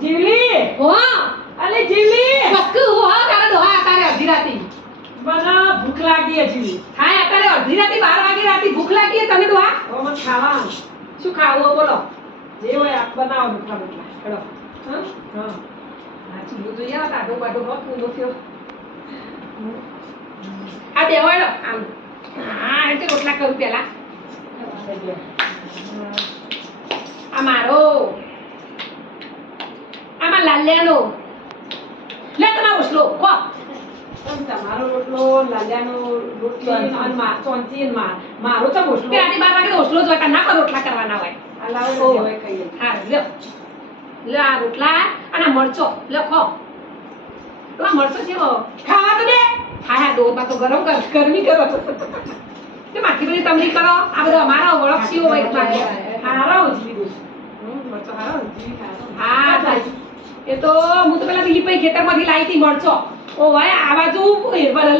જીવલી? હો. અલે જીવલી? બસકુ હો તારા ડોહા અત્યારે અડધી રાતી. મને ભૂખ લાગી છે જીવલી હા અત્યારે અડધી રાતી બાર વાગે રાતી ભૂખ લાગી છે તને ડોહા? હવે મને ખાવાનું. શું ખાવું બોલો. જે હોય આપ બનાવો મીઠા મીઠા. હેડો. હા? હા. હા ચૂલું જોઈએ આ તાડો બાડો બહુ ઊંધો થયો આ દેવાડો આમ. હા એટલે રોટલા કરું પેલા. આ મારો લાલ્યાનો. લે તમારો કો. રોટલો લાલિયાનો રોટલી અને મા- ચોંચી અને મારો તો રોટલો. તે રાતે બાર વાગે તો જ હોય ના પર રોટલા કરવાના હોય. આ લાવો ને જે હોય ખાઈએ. હા લ્યો. લ્યો આ રોટલા અને મરચો. લ્યો ખો. તો મરચો જેવો ખાવા તો દે. હા હા દોરમાં તો ગરમ કર ગરમી કરો. તે માથી બધી તમરી કરો? આ બધો અમારો વળખ સીવો હોય માથે હારો જીવી દઉં મરચો હારો જીવી હારો. હા એ તો હું તો પેલા દિલીપભાઈ ખેતરમાંથી લાવી હતી મરચો ઓ ભાઈ આ બાજુ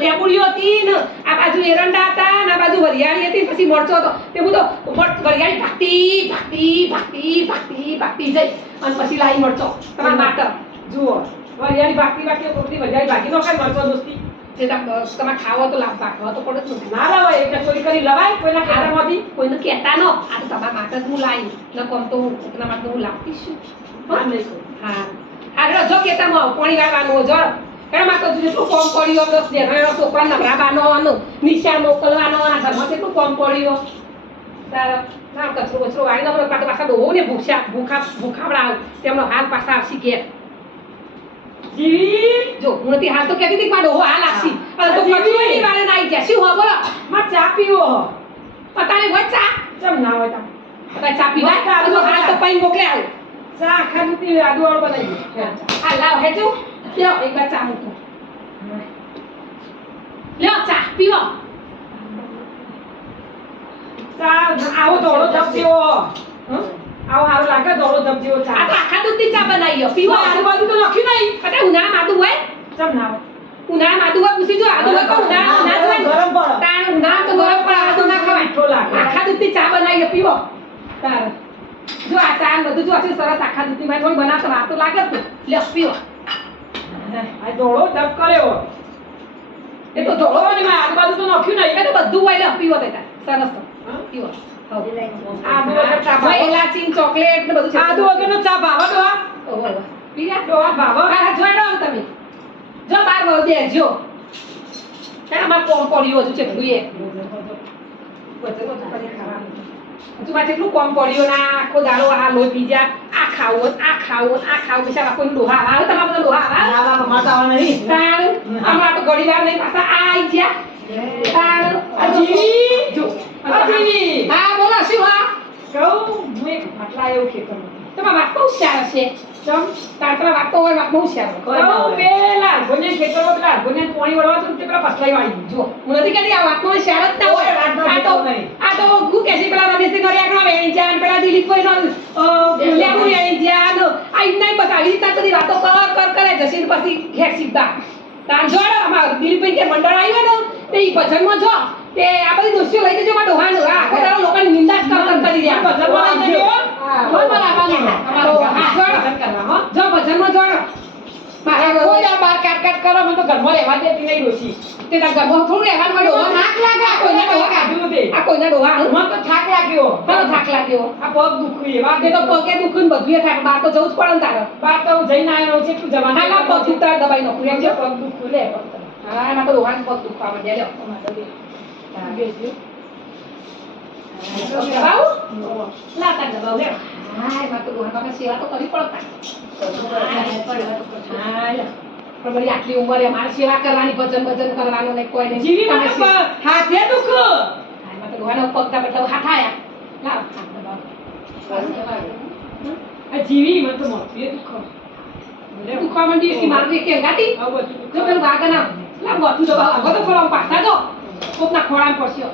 લેબુડીઓ હતી ને આ બાજુ એરંડા હતા ને આ બાજુ વરિયાળી હતી પછી મરચો હતો તે હું તો વરિયાળી ભાગતી ભાગતી ભાગતી ભાગતી ભાગતી જઈ અને પછી લાવી મરચો તમારા માટે જુઓ. વરિયાળી ભાગતી ભાગતી કોકની વરિયાળી ભાગી નો ખાય મરચો દોસ્તી. જે તમે ખાવો તો લાભ ભાગવા તો પડે જ ના લવાય એટલે ચોરી કરી લવાય કોઈના ખાતામાંથી કોઈને કહેતા નો. આ તો તમારા માટે જ હું લાવી. ન કોમ તો હું કોકના માટે હું લાવતી છું. હા હા. હા જો કે તમે પોણી વાવવાનું જો. એમાં તો જેટલું કોમ પડ્યો? તો જેનો છોકરા નવરાવાનો અને નિશાળ મોકલવાનો આ ઘરમાં કેટલું કોમ પડ્યો? તાર ના કચરો કચરો વાળી દો પાછા પાછા દો ને ભૂખ્યા ભૂખા ભૂખાવડા તેમનો હાલ પાછા આવશી ઘેર. જીવી? જો હું નથી હાલ તો કહેતી હતી મારો હાલ આવશી. અને તો કચરો વાળે ના આવી જાય. શું હો બોલો માં ચા પીવો હો. પતાને વચ ચા? ચમ ના હોય તા. ચા પીવા હાલ તો પૈન મોકલે આવું. ચા આખા દૂધી આદુવાળું બનાવી દે. લાવ હેજો લ્યો એક વાર ચા મૂકો. લ્યો ચા પીવો ચા આવો ધોળો ધબ જેવો. આવો હારો લાગે ધોળો ધબ જેવો ચા. આ તો આખા દૂધની ચા બનાવી પીવો આજુબાજુ તો લખ્યું નહીં. પતા ઉના માદું હોય? ચમ ના હોય. ઉના માદું હોય પૂછી જો. આદુ હોય તો ઉના ઉના જ હોય ને. ગરમ પડે. તાણ ઉના તો ગરમ પણ આદુ ના ખવાય. લાગે. આખા દૂધની ચા બનાવી પીવો તાર જો આ ચા બધું જો આટલું સરસ આખા દૂધની ભાઈ થોડી બનાવતો વાર તો લાગે જ લે પીવો આ ધોળો ધબ કર્યો. એ તો ધોળો ને મેં આજુબાજુ તો લખ્યું એ નહીં તો બધું હોય લે પીવો બેટા. સરસ. તો હં? પીવો ભાવે? ચોકલેટ ને બધું ચા ભાવે તો આ? ઓહો, ઓહો. પીયા? ડોહા ભાવે? હા તમે. જો બાર વહુ દે જો ત્યાં અમાર પડ્યું હજુ છે બધું એ પાછું એટલું કોમ પડ્યું ના આખો દાડો આ લોહી બીજા આ ખાવું આ ખાવું આ ખાવું બિચારા કોઈ ડોહા આવે તમારા બધા ડોહા આવે તો નહીં. હમણાં તો ઘડી વાર નહીં પાછા આ આઈ ગયા. તાણ આ જો આ હા બોલો શું હા? કહું, હું એક માટલા એવું ખેતરમાં. તમારા વાત બહુ સારા છે. ચમ? તાર તમારા વાત તો હોય વાત બહુ સારા બહુ પેલા અરભોને ખેતરો પેલા અરભોને પાણી વળવા હતું પેલા પસલાઈ વાળી. જો હું નથી કહેતી આ વાતનો સારા જ ના હોય. આ તો. આ તો હું કે છે પેલા રમેશ ઘરે આગળ વેણી અને પેલા દિલીપભાઈનો અ, લેવું વેણી અને આ ઇન્નાય બસ આવી રીતના બધી વાતો કર કર કરે જશે પછી ઘેર સીધા. તાર જોડો અમાર દિલીપભાઈ કે મંડળ આવ્યો ને તે ઈ ભજનમાં જો કે આ બધી દોસ્તીઓ લઈ જજો માં ડોહાનું. હા આખો દાડો લોકોની નિંદા જ કર કર કરી રહ્યા. ભજનમાં લઈ જજો. હા, ભજનમાં લાવવાનું. તો હા, જોડો. ભજન કરવા, હો. જો ભજનમાં જોડો કોઈ બાર કાટ કાટ કરો, મને તો ઘરમાં રહેવા દેતી નહીં ડોશી. તે તાર ઘરમાં થોડું રહેવાનું હોય ડોહા થાક લાગે. આ કોઈના ડોહા કાઢ્યું તે. આ કોઈના ડોહા મને તો થાક લાગ્યો. કયો થાક લાગ્યો. આ પગ એવા તે તો પગે દુખું બધું તો જવું જ પડે ને તારે. બાર તો હું જઈને આવ્યો છે એટલું જવાનું. હાલા પગ દુખતા હોય દબાઈ એમ છે પગ દુખવું લે, હા એમાં તો પગ દુખવા માંડ્યા તો લાતા દબાવ હા તો તો આટલી ઉંમરે મારે સેવા કરવાની ભજન ભજન કરવાનું નહીં કોઈ નહીં જીવી મને હાથે દુખ. હા, એમાં તો રોહાનો પગ દબાવ એટલે હાથ આયા લાવ જીવી મને તો મારું તો આમ પાછા જો કોકના ખોળામાં પડશે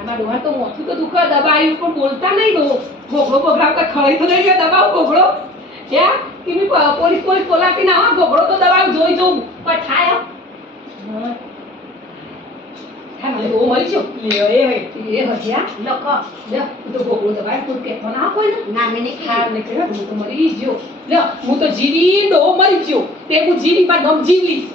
આમાં ડોહા તો મોથું તો દુખે દબાયું પણ બોલતા નહીં ડો ગોગળો બોગળા તો ખળી તો નહીં ગયો દબાવ ગોગળો ક્યાં તમે પોલીસ પોલીસ બોલાવતી ના હો ગોગળો તો દબાવ જોઈ જોઉં. પણ થાય હો. તો જીવી ડો મરી ગયો. તે હું જીવી પણ ગમ જીવલી